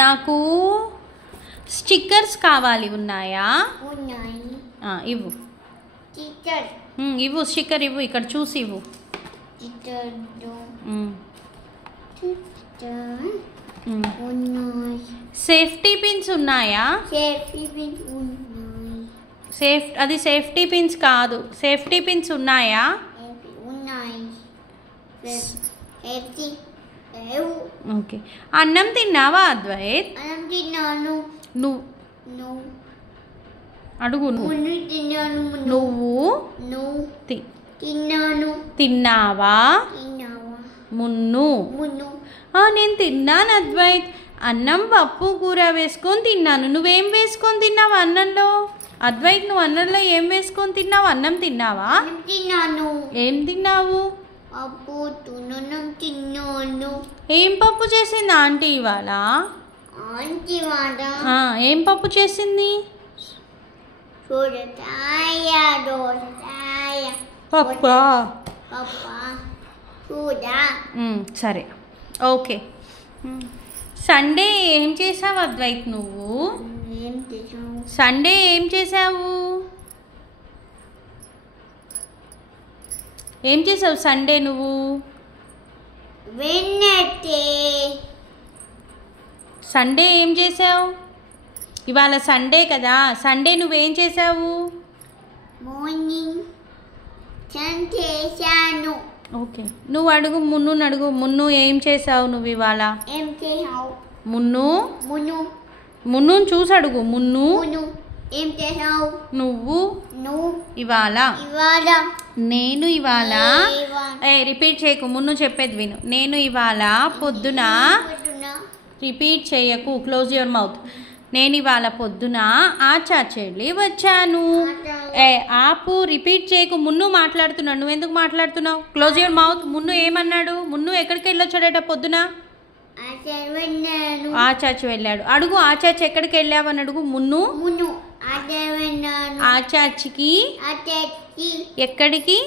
నాకు స్టిక్కర్స్ కావాలి. ఉన్నాయా? ఇవ్వు. ఇవ్వు స్టిక్కర్ ఇవ్వు. ఇక్కడ చూసి ఇవ్వు. సేఫ్టీ పిన్స్ ఉన్నాయా? అది సేఫ్టీ పిన్స్ కాదు. సేఫ్టీ పిన్స్ ఉన్నాయా? ఓకే. అన్నం తిన్నావా అద్వైత్? నువ్వు అడుగు. నువ్వు తిన్నావా? మున్ను. నేను తిన్నాను అద్వైత్. అన్నం పప్పు కూర వేసుకొని తిన్నాను. నువ్వేం వేసుకొని తిన్నావు అన్నంలో? అద్వైత్ నువ్వు అన్నంలో ఏం వేసుకొని తిన్నావు? అన్నం తిన్నావా? ఏం తిన్నావు? ఏం పప్పు చేసింది ఆంటీ ఇవాళ? ఏం పప్పు చేసింది? పప్పా? సరే ఓకే. సండే ఏం చేసావు అద్వైత్ నువ్వు? సండే ఏం చేసావు? ఏం చేసావు సండే నువ్వు? సండే ఏం చేసావు? ఇవాళ సండే కదా. సండే నువ్వేం చేసావు? ఓకే. నువ్వు అడుగు. మున్ను అడుగు. మున్ను ఏం చేసావు నువ్వు ఇవాళ? మున్ను చూసి అడుగు. మున్ను నువ్వు ఇవాళ? నేను ఇవాళ. రిపీట్ చేయకు. మున్ను చెప్పేది విను. నేను ఇవాళ పొద్దున. రిపీట్ చేయకు. Close your mouth. నేను ఇవాళ పొద్దున ఆచార్య వెళ్ళి వచ్చాను. ఆపు. రిపీట్ చేయకు. మున్ను మాట్లాడుతున్నాడు. నువ్వెందుకు మాట్లాడుతున్నావు? Close your mouth. మున్ను ఏమన్నాడు? మున్ను ఎక్కడికి వెళ్ళొచ్చాడట పొద్దున? ఆచార్య వెళ్ళాడు. అడుగు. ఆచార్య ఎక్కడికి వెళ్ళావని అడుగు. మున్ను ఆచార్యకి ఎక్కడికి?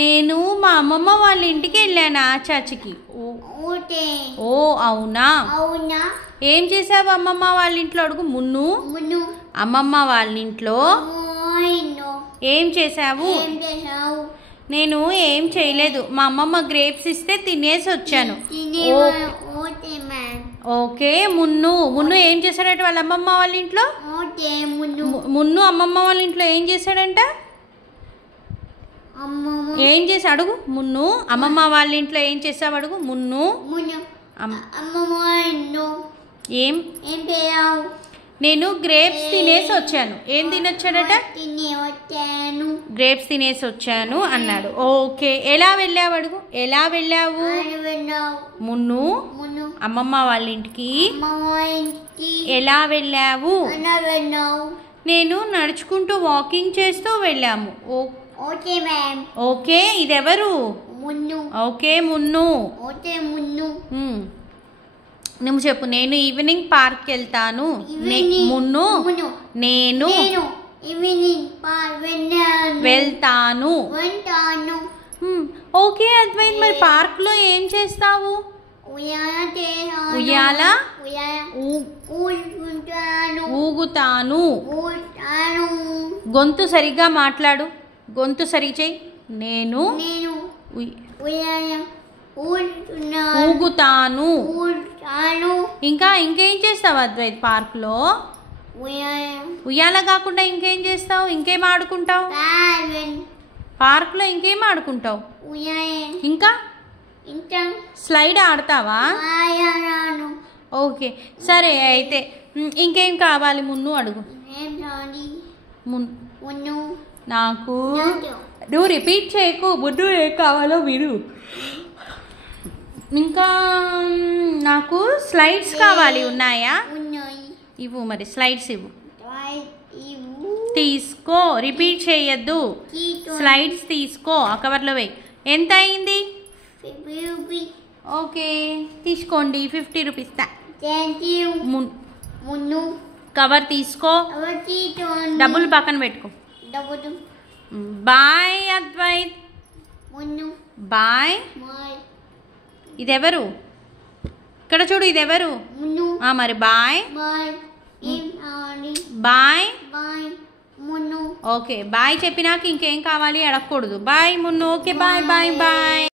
నేను మా అమ్మమ్మ వాళ్ళ ఇంటికి వెళ్ళాను ఆచార్యకి. ఓ అవునా? ఏం చేసావు అమ్మమ్మ వాళ్ళ ఇంట్లో? అడుగు. మున్ను అమ్మమ్మ వాళ్ళ ఇంట్లో ఏం చేసావు? నేను ఏం చేయలేదు. మా అమ్మమ్మ గ్రేప్స్ ఇస్తే తినేసి వచ్చాను. ఓకే. మున్ను ఏం చేశాడట వాళ్ళ అమ్మమ్మ వాళ్ళ ఇంట్లో? మున్ను అమ్మమ్మ వాళ్ళ ఇంట్లో ఏం చేశాడంట? ఏం చేసి అడుగు. మున్ను అమ్మమ్మ వాళ్ళ ఇంట్లో ఏం చేసావు అడుగు. మున్ను ఏం? నేను గ్రేప్స్ తినేసి వచ్చాను. ఏం తినొచ్చాడట? గ్రేప్స్ తినేసి వచ్చాను అన్నాడు. ఓకే. ఎలా వెళ్ళావు అడుగు. ఎలా వెళ్ళావు? మున్ను అమ్మమ్మ వాళ్ళ ఇంటికి ఎలా వెళ్ళావు? నేను నడుచుకుంటూ వాకింగ్ చేస్తూ వెళ్ళాము. ఓకే. ఇదెవరు? ఓకే మున్ను. నువ్వు చెప్పు. నేను ఈవినింగ్ పార్క్ వెళ్తాను. మున్ను నేను వెళ్తాను. ఓకే అద్వైత్ మరి పార్క్ లో ఏం చేస్తావు? ఉయ్యాల ఊగుతాను. గొంతు సరిగ్గా మాట్లాడు. గొంతు సరి చెయ్యి. నేను ఊగుతాను. ఇంకా ఇంకేం చేస్తావు అద్వైత్ పార్క్ లో? ఉయ్యాల కాకుండా ఇంకేం చేస్తావు? ఇంకేం ఆడుకుంటావు పార్క్ లో? ఇంకేం ఆడుకుంటావు? ఇంకా స్లైడ్ ఆడతావా? ఓకే సరే. అయితే ఇంకేం కావాలి మున్ను అడుగు. నాకు నువ్వు రిపీట్ చేయకు. మున్ను ఏం కావాలో విను. ఇంకా నాకు స్లైడ్స్ కావాలి. ఉన్నాయా? ఇవ్వు మరి. స్లైడ్స్ ఇవ్వు. తీసుకో. రిపీట్ చేయొద్దు. స్లైడ్స్ తీసుకో. ఆ కవర్లో వేయి. ఎంత అయింది? ఓకే తీసుకోండి. 50 రూపీస్. కవర్ తీసుకో. డబ్బులు పక్కన పెట్టుకో. బాయ్ అద్వైత్. బాయ్. ఇదెవరు? ఇక్కడ చూడు, ఇదెవరు? మరి బాయ్ బాయ్. ఓకే, బాయ్ చెప్పినాక ఇంకేం కావాలి అడగకూడదు. Bye Munnu. Okay, bye bye bye.